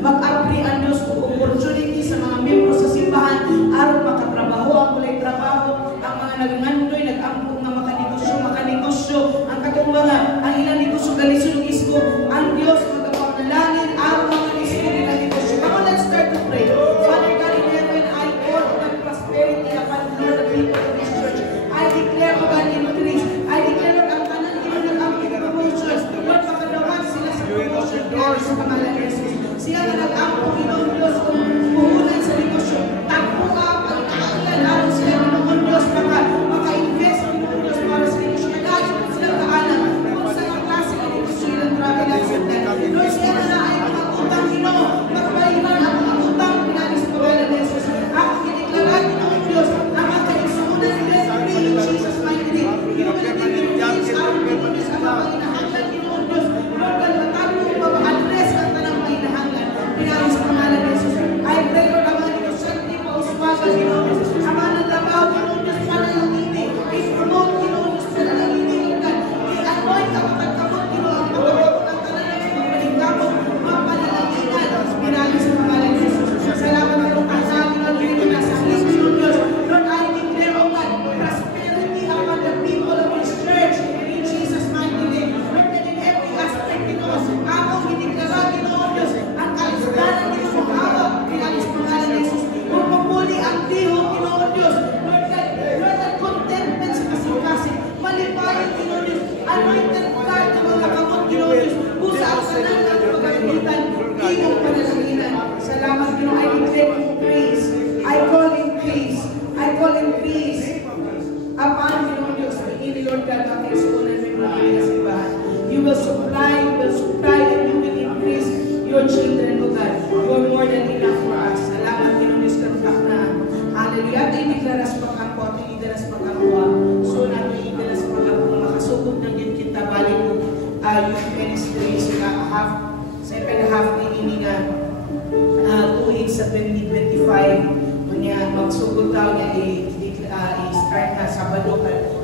mag-apri ang Diyos kung opportunity sa mga membro sa simbahan aron makatrabaho ang Pinalis sa pangalan ni Jesus. Siya na nag-ampo, Ginoong Diyos, kung puhunan sa negosyo. Takbo ka, pag-aalan, lalo sila, Ginoong Diyos, maka-invest, Ginoong Diyos, para sa negosyo. Lalo silang kaalam kung sa ang klase ng negosyo ng travel at sundan. Lord, siya na ay mga utang, Ginoo, magbayaran ang mga utang, pinalis sa pangalan ni Jesus. Ako kiniklaraan, Ginoong Diyos, ang mga kaisunan ni Jesus, mighty name. Ginoong Diyos, ang Ginoong Diyos, ang mga inahanglan, Ginoong Diyos. Lord, kalmatago ko ba, address ang tanang mga inahanglan. Pinalis sa pangalan ni Jesus. I pray, Lord, ang mga negosyanti, pauswagan, Ginoong Diyos. Ang mga nagtrabaho, Ginoong Diyos, panalangini. I-promote, Ginoong Diyos, panalangini, Lord God. I-anoint ang matagkamot, Ginoong, ang matagkamot ng tanan ng mga paningkamot, mga panalanginan. Pinalis sa pangalan ni Jesus. Salamat ka nung kasali ng Ginoong nasa alis, Ginoong Diyos. Lord, I declare, O God, prosperity upon the people of His church in Jesus' mighty name. Lord, that in every aspect, Ginoong, ako giniklara, Ginoong Diyos, ang kaisdanan ng iyong hawak, pinalis sa pangalan ni Jesus. Kung mapuli ang tihog, Ginoong Diyos, Lord, ang contentment sa kasing-kasing, malipayan, Ginoong Diyos, anointed God ng mga kamot, Ginoong Diyos, busa ang sanan ng pagkagitan, iyong panalaginan. Salamat, Ginoong, I declare increase. I call increase. I call increase. Upon, Ginoong Diyos, ini, Lord God, ang kaisunan ng mga simbahan. You will supply, and you will increase your children, O God. You are more than enough for us. Salamat, Ginoong Diyos, karutak na. Hallelujah. At i-declaras pagkampo, at i-declaras pagkampuha. So, nato i-declaras pagkampuha. Makasugod ng yun kita, bali mo, youth ministry, second half ni nga, 2 weeks sa 2025. Kunya, magsugod daw na i-start na Sabado.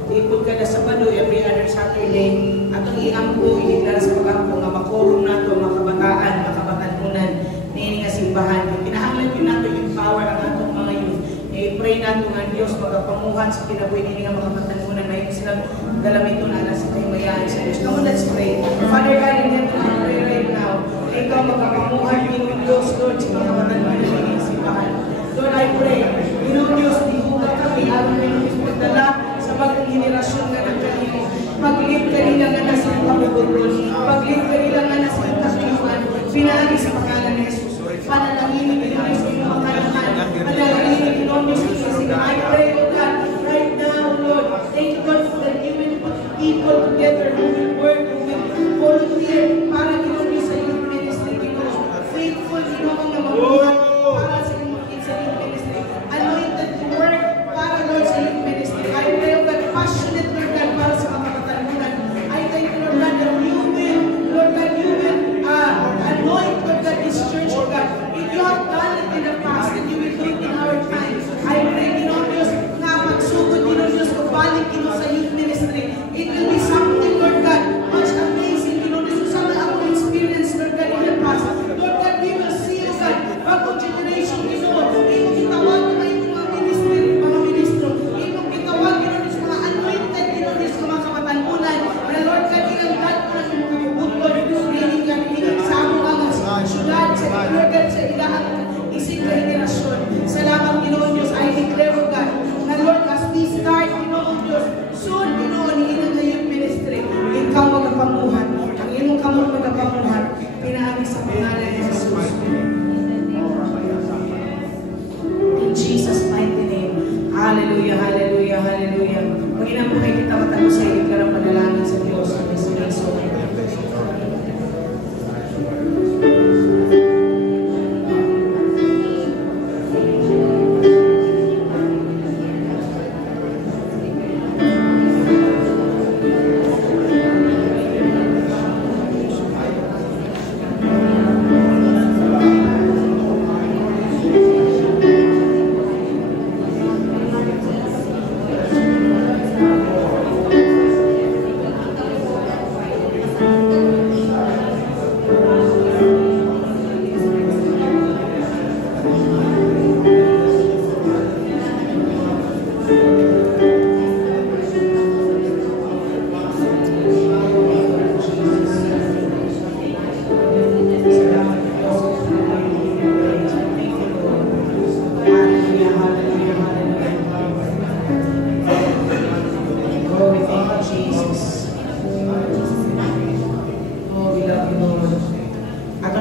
Ipod ka na Sabado, every other Saturday. Atong i-ampo, i-declaras pagkampo, nga makurong nato, makabatanunan, nini nga simbahan. Kinahanglan yun nato yung power ang atong mga youth. I-pray nato nga Diyos, magapamuhan sa kinabuhi nini nga makabatanunan. Mayon silang galamito na sa kahimayaan sa Diyos. Come on, let's pray. Father God, in heaven, I pray right now. Ikaw magapamuhan ng Diyos, Lord, sa makabatanunan nini simbahan. Lord, I pray, Ginoong Diyos, dibuka kami, alam namin pagdala sa bagong henerasyon nga ng kanino. Pag-lead kanila nga nasa pagbuburon. Pag-lead kanila nga nasa pagkakayuan. Pinahagi sa pangalan ni Jesus. Panalanginin nila sa inyong mga kanahan. Panalanginin Ginoong Diyos kasi I pray, O God, right now, Lord, thank you, God, that you will put people together who will work, who will volunteer para Ginoong Diyos sa iyong ministry, Ginoong. Faithful, Ginoong, na mabuhat para sa iyong ministry. Anointed to work para, Lord, sa iyong ministry. I pray, O God, passionate, Lord God, para sa mga katalunan. I thank you, Lord God, that you will, Lord God, you will anoint, Lord God,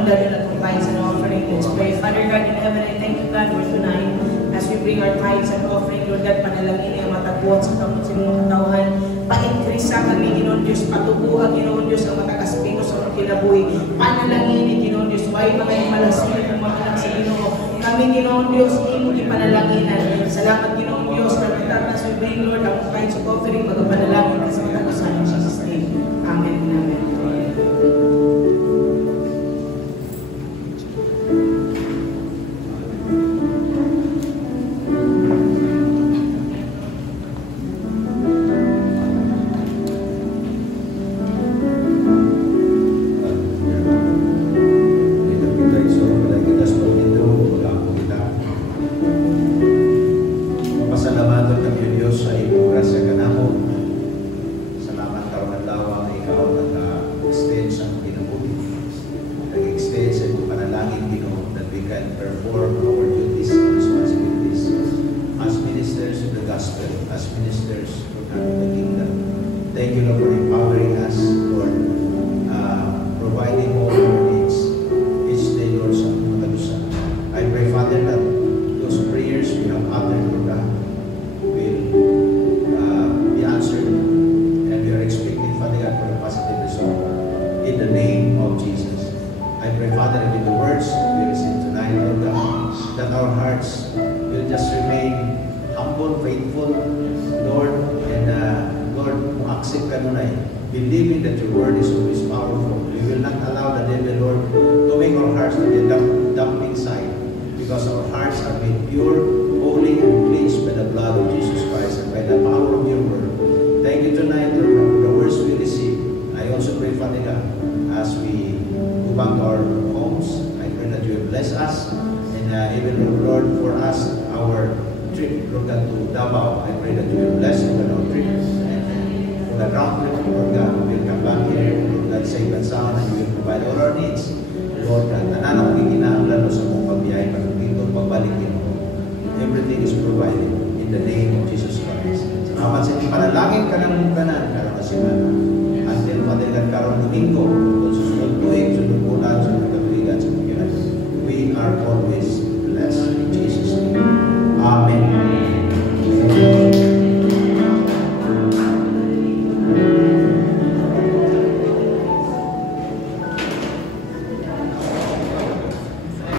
dali na itong tithes and offering. Let's pray. Father God in heaven, I thank you, God, for tonight. As we bring our tithes and offering, Lord God, panalangin ang matagpuan sa kamot sa mga katauhan. Pa-increase sa kami, Ginoon Diyos, patubuhan, Ginoon Diyos, ang matagaspino sa mga kilabuhi. Panalangin, Ginoon Diyos, why mga imalasmin ang mga anak sa Ginoo. Kami, Ginoon Diyos, imo ipanalaginan. Salamat, Ginoon Diyos, kami tatas we bring, Lord, ang tithes and offering, magapanalangin ka sa mga tagusan. In Jesus' name. Amen. Amen. Believing that your word is always powerful. We will not allow the devil, Lord, to make our hearts to be dumping side, because our hearts are made pure, holy, and cleansed by the blood of Jesus Christ and by the power of your word. Thank you tonight, Lord, for the words we receive. I also pray, Father God, as we go back to our homes, I pray that you will bless us, and even, Lord, for us, our trip, Lord God, to Davao, I pray that you will bless our trip. The ground trip, Lord God, will come back here, Lord God, safe and sound, and you will provide all our needs. Lord God, nananang kikinahanglan sa mong pagbiyahe, pagdito, pagbalikin mo. Everything is provided in the name of Jesus Christ. Salamat sa inyong panalangin ka ng mungkanan, karang kasimana. Until Father God, karong Domingo,